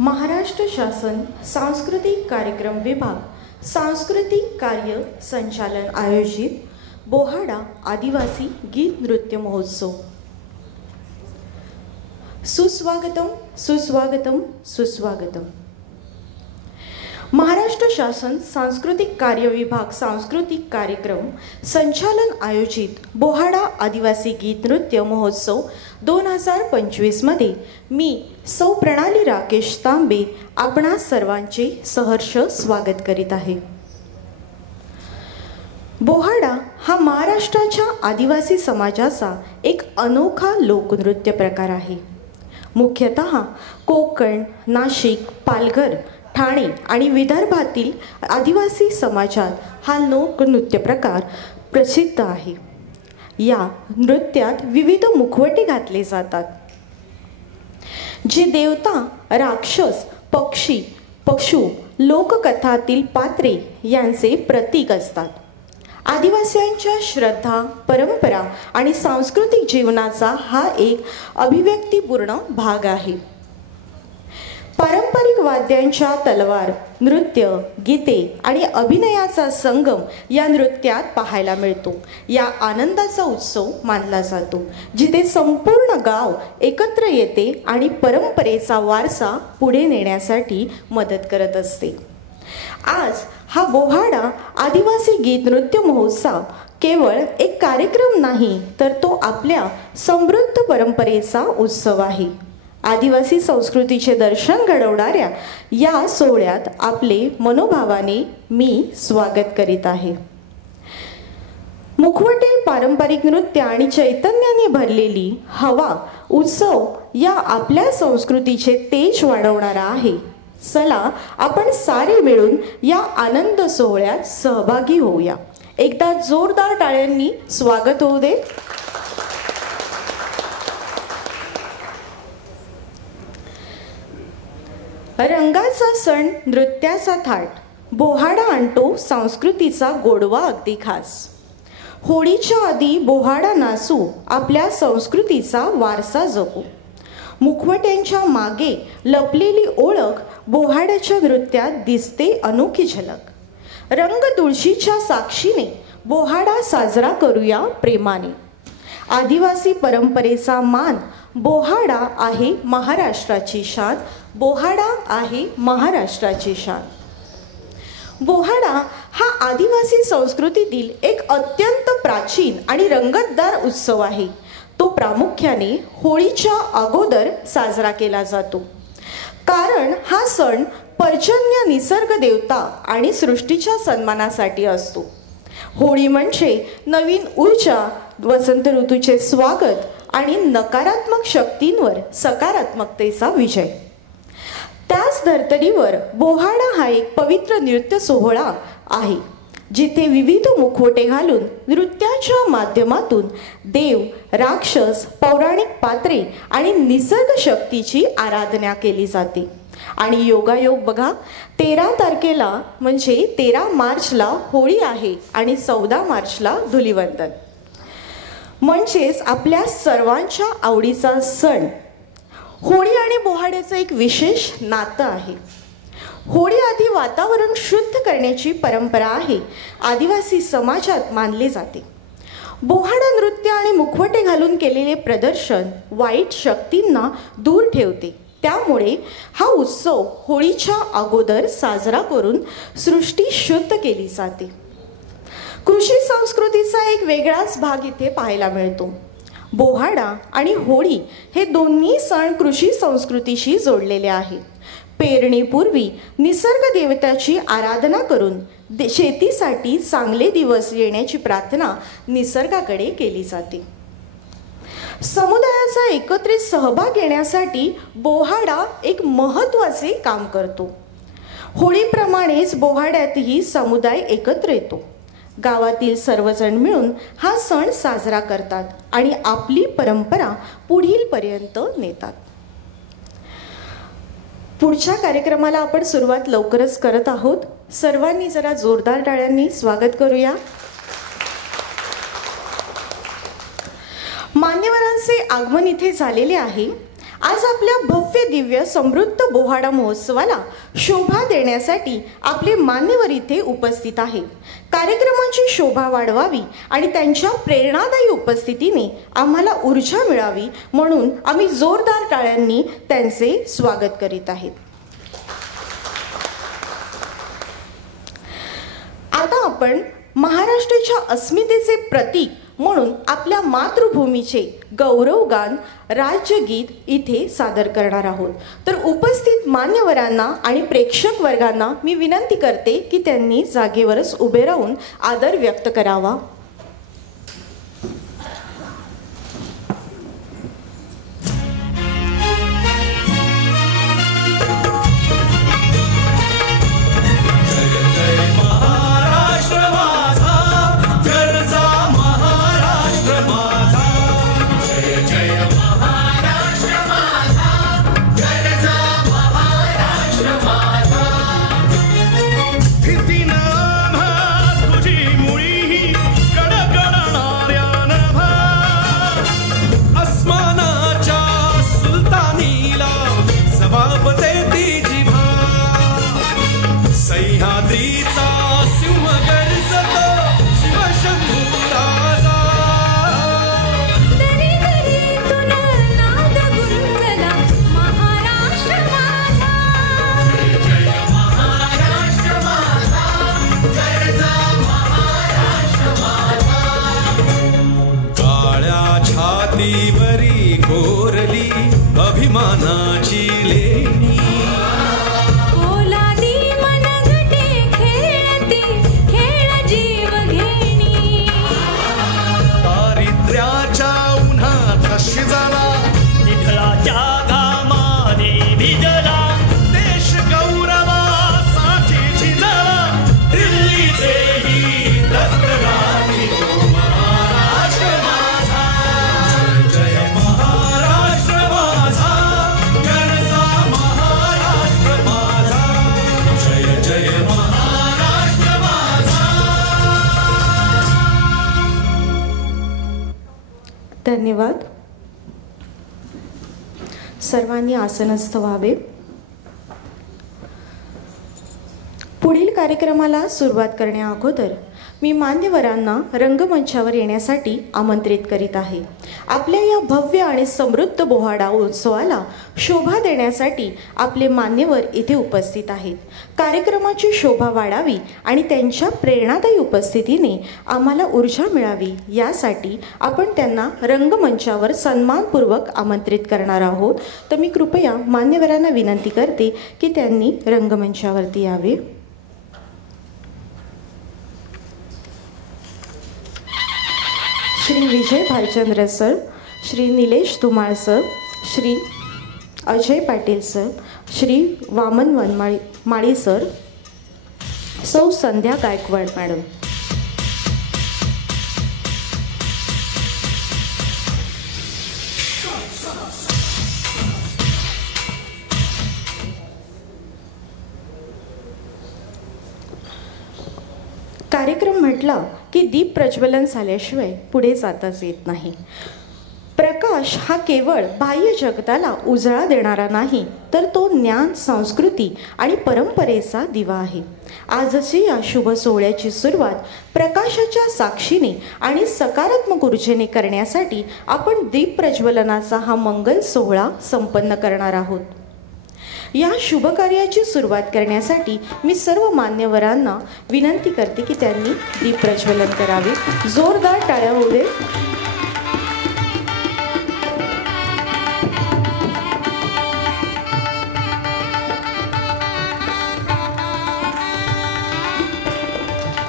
महाराष्ट्र शासन सांस्कृतिक कार्यक्रम विभाग सांस्कृतिक कार्य संचालन आयोजित बोहाडा आदिवासी गीत नृत्य महोत्सव। सुस्वागतम सुस्वागतम सुस्वागतम। महाराष्ट्र शासन सांस्कृतिक कार्य विभाग सांस्कृतिक कार्यक्रम संचालन आयोजित बोहाडा आदिवासी गीत नृत्य महोत्सव 2025 मध्ये मी सौ प्रणाली राकेश तांबे आपणा सर्वांचे सहर्ष स्वागत करीत आहे। बोहाडा हा महाराष्ट्राच्या आदिवासी समाजाचा एक अनोखा लोकनृत्य प्रकार आहे। मुख्यतः कोकण, नाशिक, पालघर, ठाणे आणि विदर्भातील आदिवासी समाजात हा लोकनृत्य प्रकार प्रसिद्ध आहे। या नृत्यात विविध मुखवटे घातले जातात, जे देवता, राक्षस, पक्षी, पशु, लोककथातील पात्रे यांचे प्रतीक असतात। आदिवासींच्या श्रद्धा, परंपरा आणि सांस्कृतिक जीवनाचा हा एक अभिव्यक्तीपूर्ण भाग आहे। पारंपरिक वाद्यांच्या तलवार, नृत्य, गीते आणि अभिनयाचा संगम या नृत्यात पाहायला मिळतो। या आनंदाचा उत्सव मानला जातो, जिथे संपूर्ण गाव एकत्र येते आणि परंपरेचा वारसा पुढे नेण्यासाठी मदत करत असते। आज हा बोहाडा आदिवासी गीत नृत्य महोत्सव केवळ एक कार्यक्रम नाही, तर तो आपल्या समृद्ध परंपरेचा उत्सव आहे। आदिवासी संस्कृतीचे दर्शन घडवणाऱ्या या सोहळ्यात आपले मनोभावाने मी स्वागत करीत आहे। मुखवटे, पारंपरिक नृत्य आणि चैतन्याने भरलेली हवा उत्सव या आपल्या संस्कृतीचे तेज वाढवणारा आहे। चला आपण सारे मिळून या आनंद सोहळ्यात सहभागी होऊया। एकदा जोरदार टाळ्यांनी स्वागत होऊ दे। रंगाचा सण, नृत्याचा थाट, बोहाडा आणतो संस्कृतीचा गोडवा अगदी खास। होळीच्या आधी बोहाडा नाचू, आपल्या संस्कृतीचा वारसा जपू। मुखवट्यांच्या मागे लपलेली ओळख बोहाड्याच्या नृत्यात दिसते अनोखी झलक। रंग तुळशीच्या साक्षीने बोहाडा साजरा करूया प्रेमाने। आदिवासी परंपरेचा मान, बोहाडा आहे महाराष्ट्राची शान, बोहाडा आहे महाराष्ट्राची शान। बोहाडा हा आदिवासी संस्कृतीतील एक अत्यंत प्राचीन आणि रंगतदार उत्सव आहे। तो प्रामुख्याने होळीच्या अगोदर साजरा केला जातो, कारण हा सण पर्जन्य, निसर्ग देवता आणि सृष्टीच्या सन्मानासाठी असतो। होळी म्हणजे नवीन ऊर्जा, वसंत ऋतूचे स्वागत आणि नकारात्मक शक्तींवर सकारात्मकतेचा विजय। त्याच धर्तरीवर बोहाडा हा एक पवित्र नृत्य सोहळा आहे, जिथे विविध मुखवटे घालून नृत्याच्या माध्यमातून देव, राक्षस, पौराणिक पात्रे आणि निसर्ग शक्तीची आराधना केली जाते। आणि योगायोग बघा, 13 तारखेला म्हणजे 13 मार्चला होळी आहे आणि 14 मार्चला धुलिवंदन, म्हणजेच आपल्या सर्वांच्या आवडीचा सण। होळी आणि बोहाड्याचं एक विशेष नातं आहे। होळी आधी वातावरण शुद्ध करण्याची परंपरा आहे, आदिवासी समाजात मानले जाते। बोहाडा नृत्य आणि मुखवटे घालून केलेले प्रदर्शन वाईट शक्तींना दूर ठेवते। त्यामुळे हा उत्सव होळीच्या अगोदर साजरा करून सृष्टी शुद्ध केली जाते। कृषी संस्कृतीचा एक वेगळाच भाग इथे पाहायला मिळतो। बोहाडा आणि होळी हे दोन्ही सण कृषी संस्कृतीशी जोडलेले आहेत। पेरणीपूर्वी निसर्ग देवताची आराधना करून शेतीसाठी चांगले दिवस येण्याची प्रार्थना निसर्गाकडे केली जाते। समुदायाचा एकत्रित सहभाग येण्यासाठी बोहाडा एक महत्त्वाचे काम करतो। होळीप्रमाणेच बोहाड्यातही समुदाय एकत्र येतो। गावातील सर्वजण मिळून हा सण साजरा करतात आणि आपली परंपरा पुढीलपर्यंत नेतात। पुढच्या कार्यक्रमाला आपण सुरुवात लवकरच करत आहोत। सर्वांनी जरा जोरदार टाळ्यांनी स्वागत करूया। मान्यवरांचे आगमन इथे झालेले आहे आज आपल्या भव्य दिव्य समृद्ध बोहाडा महोत्सवाला शोभा देण्यासाठी आपले मान्यवर इथे उपस्थित आहेत. कार्यक्रमाची शोभा वाढवावी आणि त्यांच्या प्रेरणादायी उपस्थितीने आम्हाला ऊर्जा मिळावी म्हणून आम्ही जोरदार टाळ्यांनी त्यांचे स्वागत करीत आहेत. आता आपण महाराष्ट्राच्या अस्मितेचे प्रतीक म्हणून आपल्या मातृभूमीचे गौरवगान राज्यगीत इथे सादर करणार आहोत. तर उपस्थित मान्यवरांना आणि प्रेक्षक वर्गांना मी विनंती करते की त्यांनी जागेवरच उभे राहून आदर व्यक्त करावा. अभिमानाची लेणी ओलादी मनगटे खेळती खेळ जीव घेणी दारिद्र्याच्या उन्हात शिजला विठ्ठलाच्या घामाने भिजला देश गौरवासाठी झिजला दिल्लीचेही दत्तराजी महाराष्ट्र माझा जय जय महाराष्ट्र माझा गरजा महाराष्ट्र माझा जय जय महाराष्ट्र माझा. धन्यवाद. सर्वांनी आसनस्थ व्हावे. पुढील कार्यक्रमाला सुरुवात करण्या अगोदर मी मान्यवरांना रंगमंचावर येण्यासाठी आमंत्रित करीत आहे. आपल्या या भव्य आणि समृद्ध बोहाडा उत्सवाला शोभा देण्यासाठी आपले मान्यवर इथे उपस्थित आहेत. कार्यक्रमाची शोभा वाढावी आणि त्यांच्या प्रेरणादायी उपस्थितीने आम्हाला ऊर्जा मिळावी यासाठी आपण त्यांना रंगमंचावर सन्मानपूर्वक आमंत्रित करणार आहोत. तर मी कृपया मान्यवरांना विनंती करते की त्यांनी रंगमंचावरती यावे. Shri Vijay Bhalchandra sir, Shri Nilesh Dhumal sir, Shri Ajay Patil sir, Shri Vaman Mali sir, Sau Sandhya Gaikwad madam. कार्यक्रम म्हटला की दीप प्रज्वलन झाल्याशिवाय पुढे जाताच येत नाही. प्रकाश हा केवळ बाह्य जगताला उजळा देणारा नाही, तर तो ज्ञान, संस्कृती आणि परंपरेचा दिवा आहे. आजची या शुभ सोहळ्याची सुरुवात प्रकाशाच्या साक्षीने आणि सकारात्मक ऊर्जेने करण्यासाठी आपण दीप प्रज्वलनाचा हा मंगल सोहळा संपन्न करणार आहोत. या शुभ कार्याची सुरुवात करण्यासाठी मी सर्व मान्यवरांना विनंती करते की त्यांनी दीप प्रज्वलन करावे. जोरदार टाळ्या होऊ दे.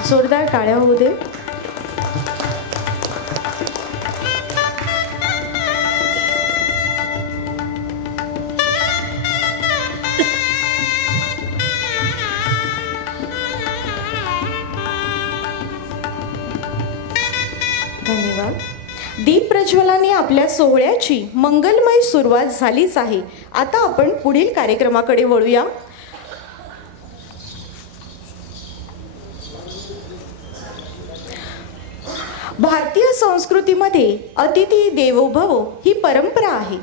जोरदार टाळ्या होऊ दे. धन्यवाद. दीप प्रज्वलाने आपल्या सोहळ्याची मंगलमय सुरुवात झालीच आहे. आता आपण पुढील कार्यक्रमाकडे वळूया. भारतीय संस्कृतीमध्ये अतिथी देवो भव ही परंपरा आहे.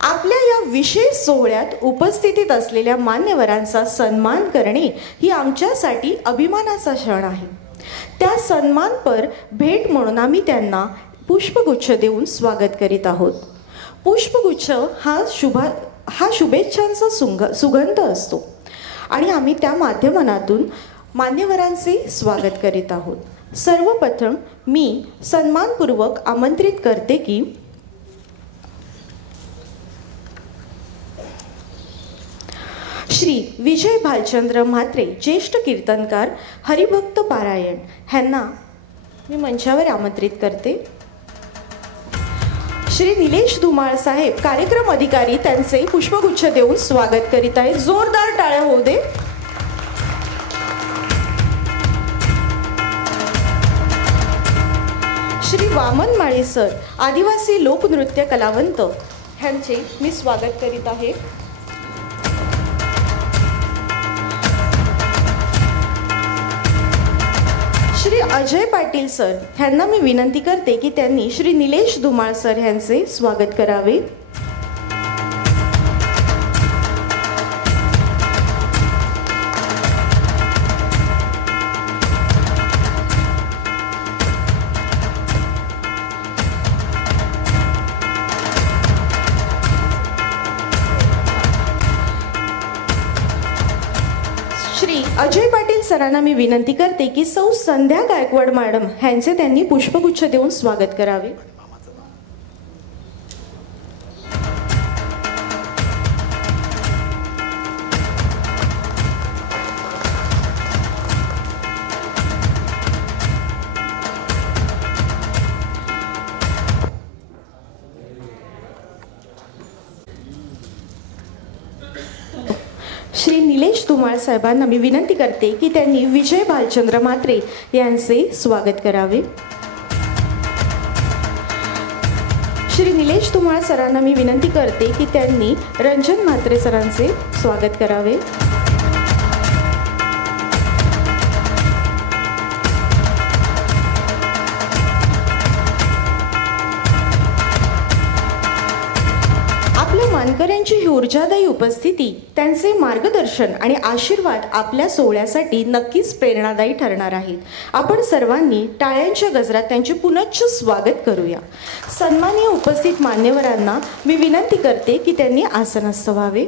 आपल्या या विशेष सोहळ्यात उपस्थितीत असलेल्या मान्यवरांचा सन्मान करणे ही आमच्यासाठी अभिमानाचा क्षण आहे. त्या सन्मानपर भेट म्हणून आम्ही त्यांना पुष्पगुच्छ देऊन स्वागत करीत आहोत. पुष्पगुच्छ हा शुभेच्छांचा सुगंध असतो आणि आम्ही त्या माध्यमातून मान्यवरांचे स्वागत करीत आहोत. सर्वप्रथम मी सन्मानपूर्वक आमंत्रित करते की श्री विजय भालचंद्र म्हात्रे, ज्येष्ठ कीर्तनकार, हरिभक्त पारायण ह्यांना मी मंचावर आमंत्रित करते. श्री निलेश धुमाळ साहेब, कार्यक्रम अधिकारी, त्यांचे पुष्पगुच्छ देऊन स्वागत करीत आहेत. जोरदार टाळ्या होऊ दे. श्री वामन माळे सर, आदिवासी लोकनृत्य कलावंत, ह्यांचे मी स्वागत करीत आहे. श्री अजय पाटील सर, ह्यांना मी विनंती करते की त्यांनी श्री निलेश धुमाळ सर ह्यांचे स्वागत करावे. श्री अजय पाटील सरांना मी विनंती करते की सौ संध्या गायकवाड मॅडम ह्यांचे त्यांनी पुष्पगुच्छ देऊन स्वागत करावे. श्री निलेश धुमाळ साहेबांना मी विनंती करते की त्यांनी विजय भालचंद्र म्हात्रे यांचे स्वागत करावे. श्री निलेश धुमाळ सरांना मी विनंती करते की त्यांनी रंजन म्हात्रे सरांचे स्वागत करावे. मानकऱ्यांची ही ऊर्जादायी उपस्थिती, त्यांचे मार्गदर्शन आणि आशीर्वाद आपल्या सोहळ्यासाठी नक्कीच प्रेरणादायी ठरणार आहेत. आपण सर्वांनी टाळ्यांच्या गजरात त्यांचे पुनश्च स्वागत करूया. सन्माननीय उपस्थित मान्यवरांना मी विनंती करते की त्यांनी आसनस्थ व्हावे.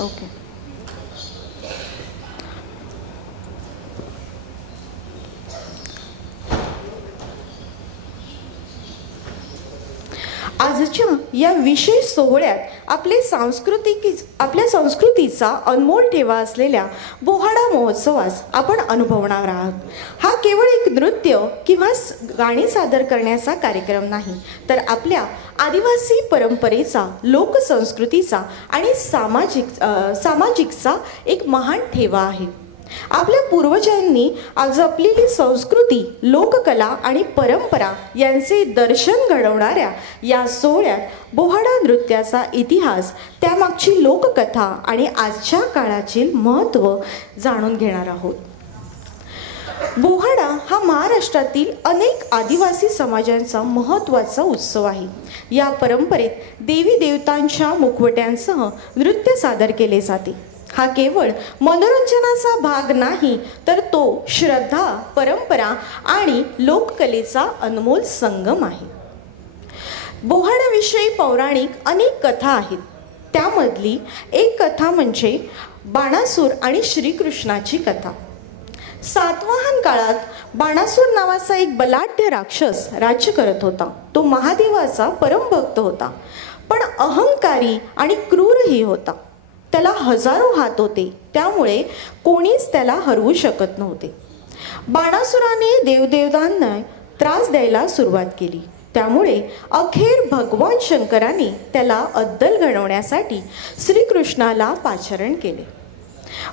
ओके. आजच्या या विशेष सोहळ्यात आपल्या संस्कृतीचा अनमोल ठेवा असलेल्या बोहाडा महोत्सवास आपण अनुभवणार आहात. हा केवळ एक नृत्य किंवा गाणी सादर करण्याचा कार्यक्रम नाही, तर आपल्या आदिवासी परंपरेचा, लोकसंस्कृतीचा आणि सामाजिकचा एक महान ठेवा आहे. आपल्या पूर्वजांनी जपलेली संस्कृती, लोककला आणि परंपरा यांचे दर्शन घडवणाऱ्या या सोहळ्यात बोहाडा नृत्याचा इतिहास, त्यामागची लोककथा आणि आजच्या काळाचे महत्त्व जाणून घेणार आहोत. बोहाडा हा महाराष्ट्रातील अनेक आदिवासी समाजांचा महत्त्वाचा उत्सव आहे. या परंपरेत देवी देवतांच्या मुखवट्यांसह नृत्य सादर केले जाते. हा केवळ मनोरंजनाचा भाग नाही, तर तो श्रद्धा, परंपरा आणि लोककलेचा अनमोल संगम आहे. बोहाड्याविषयी पौराणिक अनेक कथा आहेत. त्यामधली एक कथा म्हणजे बाणासूर आणि श्रीकृष्णाची कथा. सातवाहन काळात बाणासूर नावाचा एक बलाढ्य राक्षस राज्य करत होता. तो महादेवाचा परमभक्त होता, पण अहंकारी आणि क्रूरही होता. त्याला हजारो हात होते, त्यामुळे कोणीच त्याला हरवू शकत नव्हते. बाणासुराने देवदेवतांना त्रास द्यायला सुरुवात केली. त्यामुळे अखेर भगवान शंकराने त्याला अद्दल घडवण्यासाठी श्रीकृष्णाला पाचारण केले.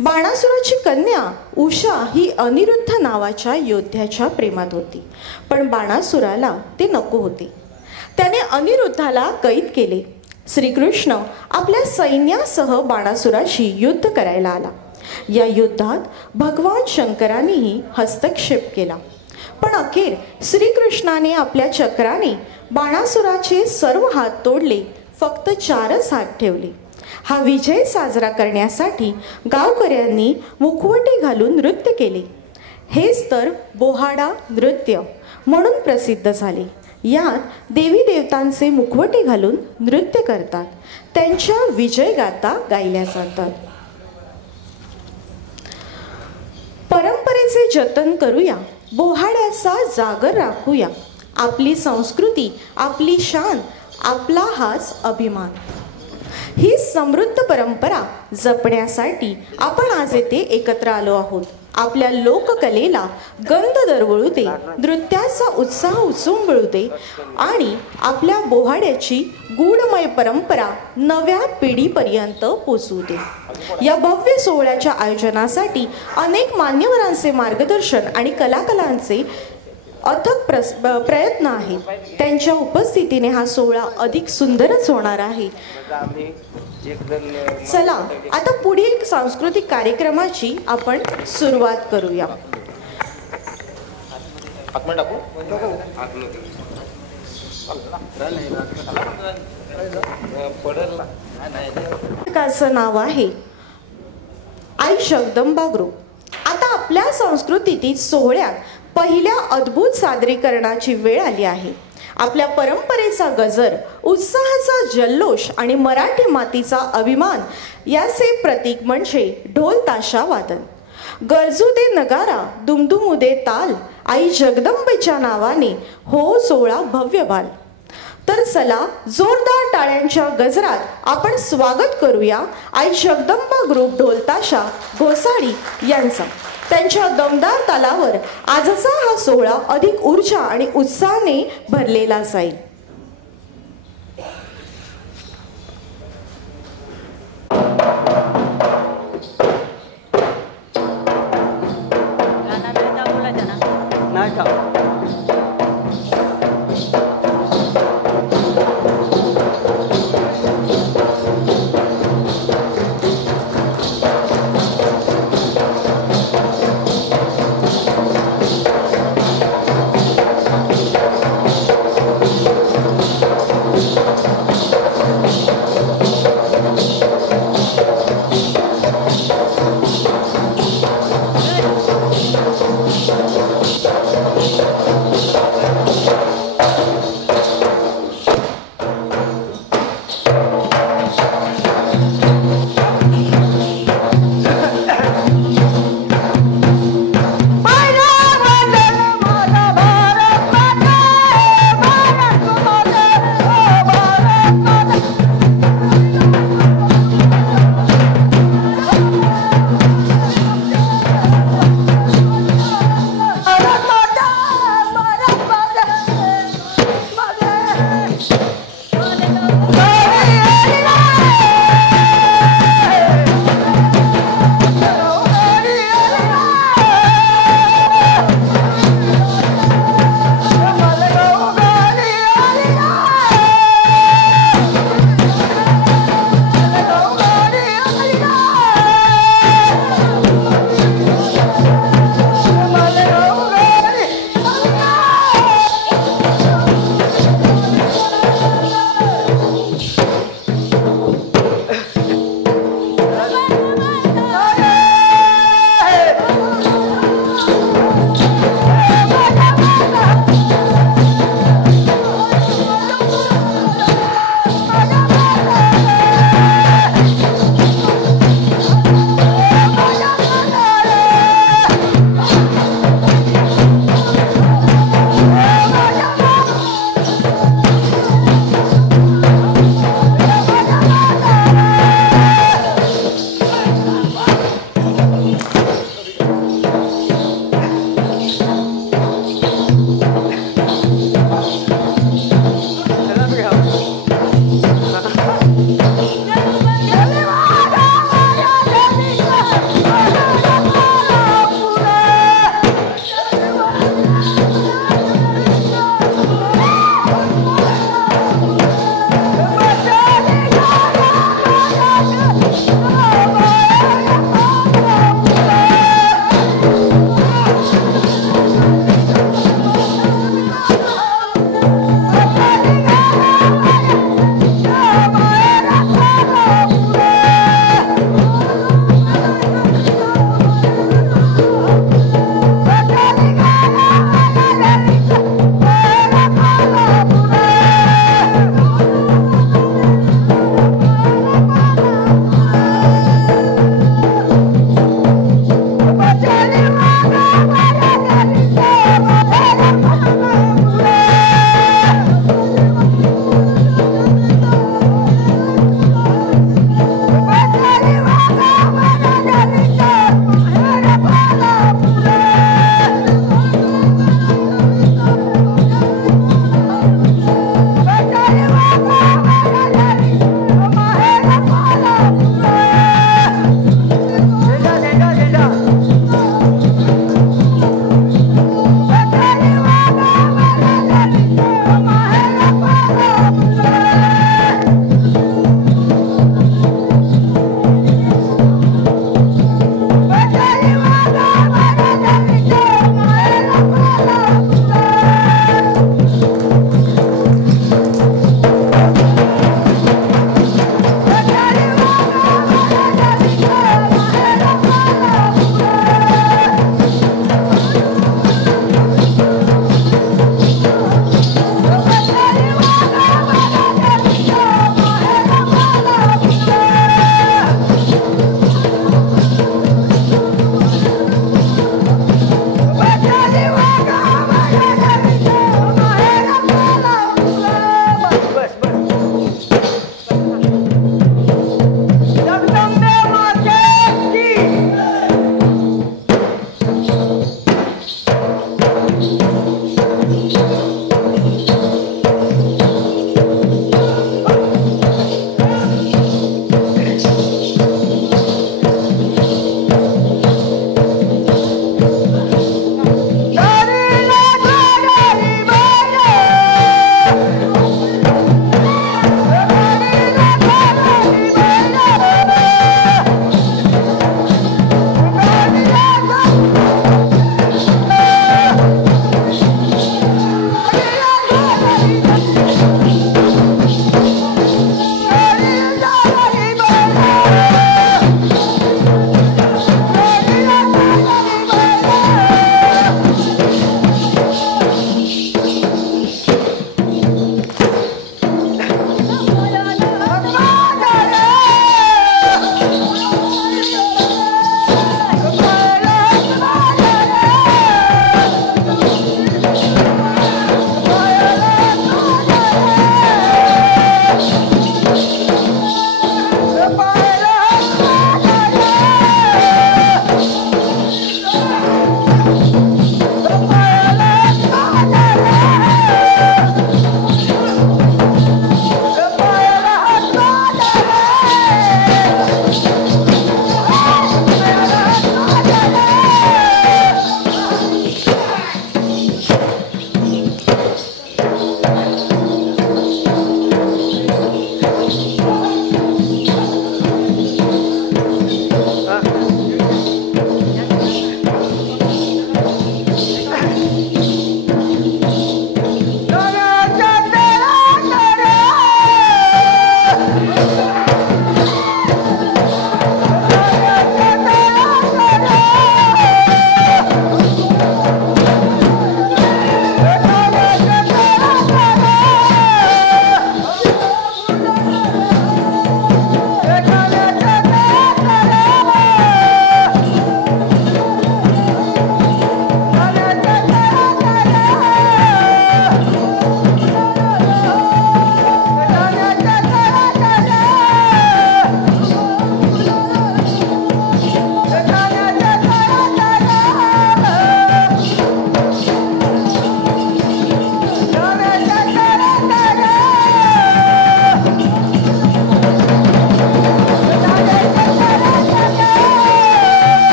बाणासुराची कन्या उषा ही अनिरुद्ध नावाच्या योद्ध्याच्या प्रेमात होती, पण बाणासुराला ते नको होते. त्याने अनिरुद्धाला कैद केले. श्रीकृष्ण आपल्या सैन्यासह बाणासुराशी युद्ध करायला आला. या युद्धात भगवान शंकरानेही हस्तक्षेप केला, पण अखेर श्रीकृष्णाने आपल्या चक्राने बाणासुराचे सर्व हात तोडले, फक्त 4च हात ठेवले. हा विजय साजरा करण्यासाठी गावकऱ्यांनी मुखवटे घालून नृत्य केले. हेच तर बोहाडा नृत्य म्हणून प्रसिद्ध झाले. यात देवी देवतांचे मुखवटे घालून नृत्य करतात. त्यांच्या विजयगाथा गायल्या जातात. परंपरेचे जतन करूया, बोहाड्याचा जागर राखूया. आपली संस्कृती, आपली शान, आपला हाच अभिमान. ही समृद्ध परंपरा जपण्यासाठी आपण आज येथे एकत्र आलो आहोत. आपल्या लोककलेला गंध दरवळू दे, नृत्याचा उत्साह उचंबळू दे आणि आपल्या बोहाड्याची गूढमय परंपरा नव्या पिढीपर्यंत पोचवू दे. या भव्य सोहळ्याच्या आयोजनासाठी अनेक मान्यवरांचे मार्गदर्शन आणि कलाकारांचे अथक प्रयत्न आहेत. त्यांच्या उपस्थितीने हा सोहळा अधिक सुंदरच होणार आहे. चला आता पुढील सांस्कृतिक कार्यक्रमाची आपण सुरुवात करूया. नाटकाचं नाव आहे आई जगदंबा ग्रुप. आता आपल्या संस्कृतीतील सोहळ्यात पहिल्या अद्भुत सादरीकरणाची वेळ आली आहे. आपल्या परंपरेचा गजर, उत्साहाचा जल्लोष आणि मराठी मातीचा अभिमान याचे प्रतीक म्हणजे ढोल ताशा वादन. गरजू दे नगारा, दुमदुमू दे ताल, आई जगदंबेच्या नावाने हो सोहळा भव्य बाल. तर चला जोरदार टाळ्यांच्या गजरात आपण स्वागत करूया आई जगदंबा ग्रुप ढोल ताशा घोसाळी यांचा. त्यांच्या दमदार तालावर आजचा हा सोहळा अधिक ऊर्जा आणि उत्साहाने भरलेला जाईल.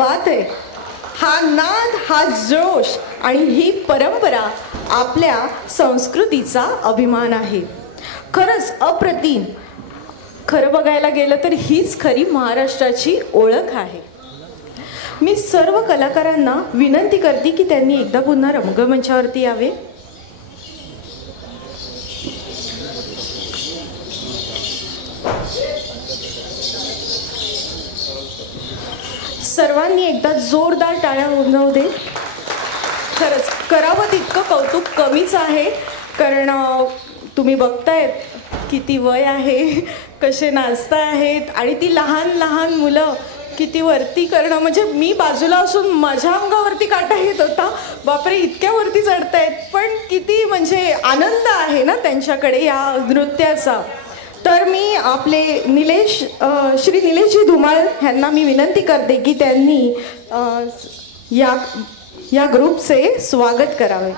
बात आहे. हा नाद, हा जोश आणि ही परंपरा आपल्या संस्कृतीचा अभिमान आहे. खरंच अप्रतिम. खरं बघायला गेलं तर हीच खरी महाराष्ट्राची ओळख आहे. मी सर्व कलाकारांना विनंती करते की त्यांनी एकदा पुन्हा रंगमंचावरती यावे. सर्वांनी एकदा जोरदार टाळ्या वाजवू दे. खरंच करावं तितकं कौतुक कमीच आहे, कारण तुम्ही बघतायत किती वय आहे, कसे नाचता आहेत आणि ती लहान लहान मुलं किती वरती करणं, म्हणजे मी बाजूला असून माझ्या अंगावरती काटा येत होता. बापरे, इतक्या वरती चढतायत. पण किती म्हणजे आनंद आहे ना त्यांच्याकडे या नृत्याचा. तर मी आपले श्री निलेशजी धुमाळ ह्यांना मी विनंती करते की त्यांनी या ग्रुपचे स्वागत करावे.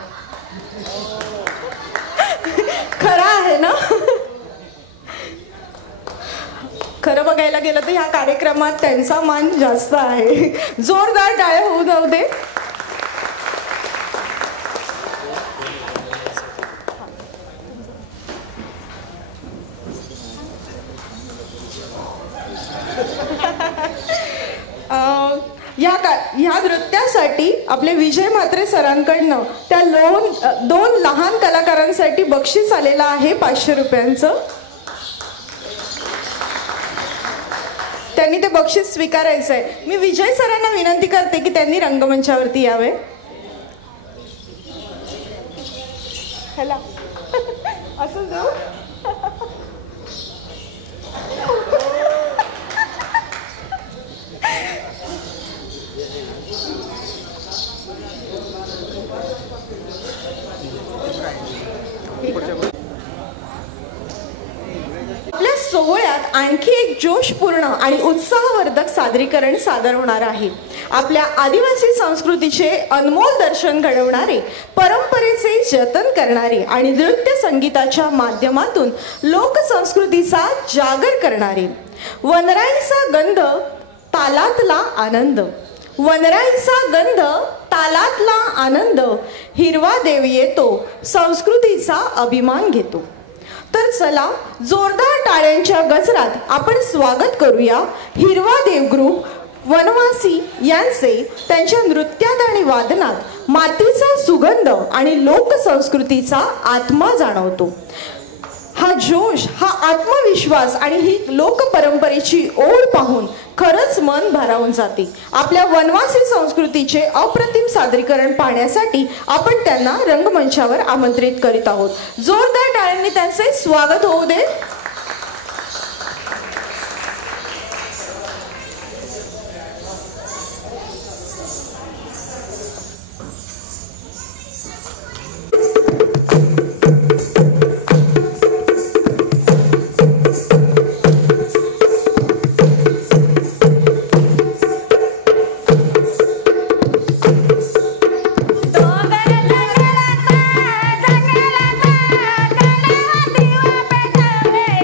खरं आहे ना. खरं बघायला गेलं तर ह्या कार्यक्रमात त्यांचा मान जास्त आहे. जोरदार टाळ्या होऊ जाऊ दे. ह्या नृत्यासाठी आपले विजय म्हात्रे सरांकडनं त्या दोन लहान कलाकारांसाठी बक्षीस आलेलं आहे 500 रुपयांचं. त्यांनी ते बक्षीस स्वीकारायचं आहे. मी विजय सरांना विनंती करते की त्यांनी रंगमंचावरती यावे. ह्याला असं जाऊ. आपल्या सोहळ्यात आणखी एक जोशपूर्ण आणि उत्साहवर्धक सादरीकरण सादर होणार आहे. आपल्या आदिवासी संस्कृतीचे अनमोल दर्शन घडवणारे, परंपरेचे जतन करणारे आणि नृत्य संगीताच्या माध्यमातून लोकसंस्कृतीचा जागर करणारे. वनराईचा गंध तालातला आनंद, वनराईचा गंध तालातला आनंद, हिरवा देव येतो संस्कृतीचा अभिमान घेतो. तर चला जोरदार टाळ्यांच्या गजरात आपण स्वागत करूया हिरवा देव ग्रुप वनवासी यांचे. त्यांच्या नृत्यात आणि वादनात मातीचा सुगंध आणि लोकसंस्कृतीचा आत्मा जाणवतो. हा जोश, हा आत्मविश्वास आणि ही लोकपरंपरेची ओढ पाहून खरंच मन भारावून जाते. आपल्या वनवासी संस्कृतीचे अप्रतिम सादरीकरण पाहण्यासाठी आपण त्यांना रंगमंचावर आमंत्रित करीत आहोत. जोरदार टाळ्यांनी त्यांचे स्वागत होऊ दे. जंगलात जंगलात गणपती वा पेटवले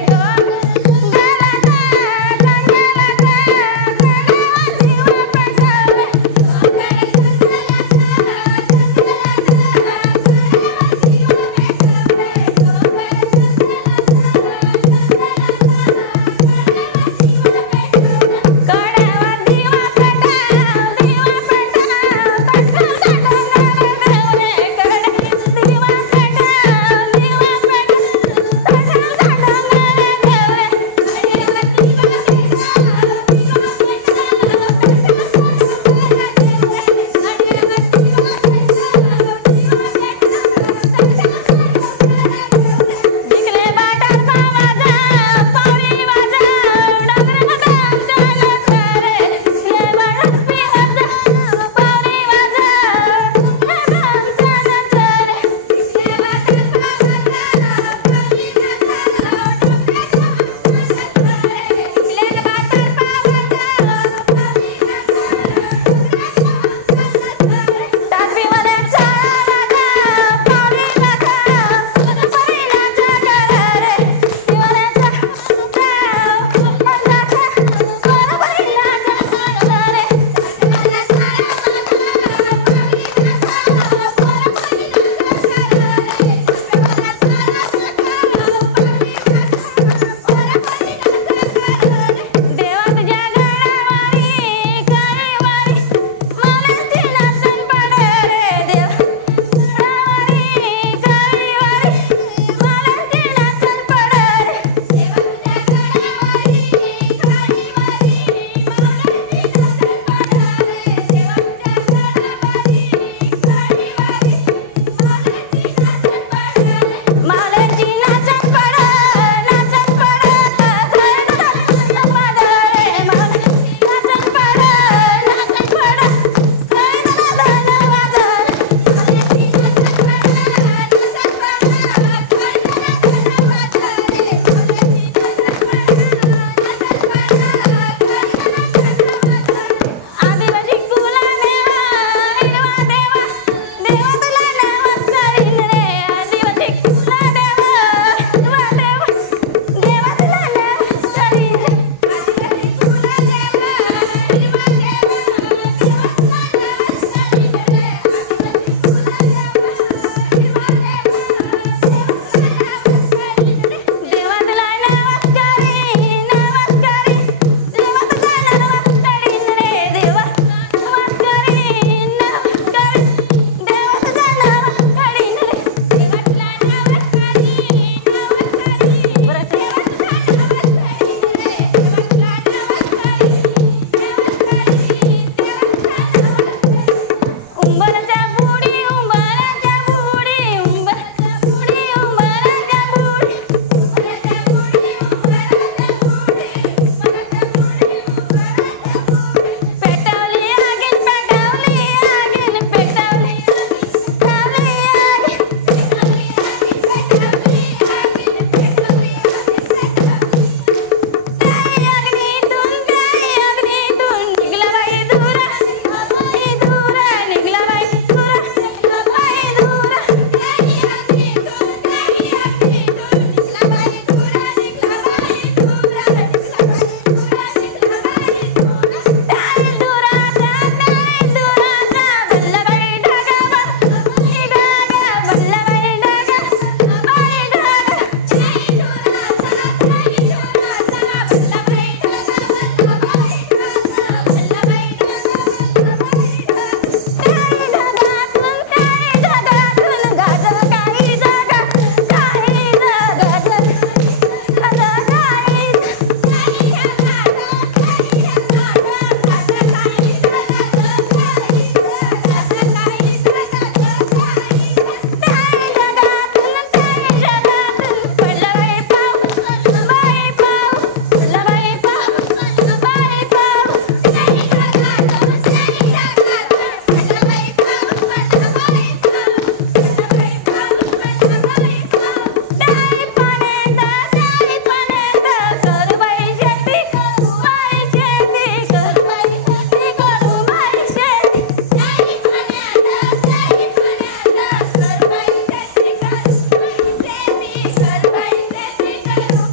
जय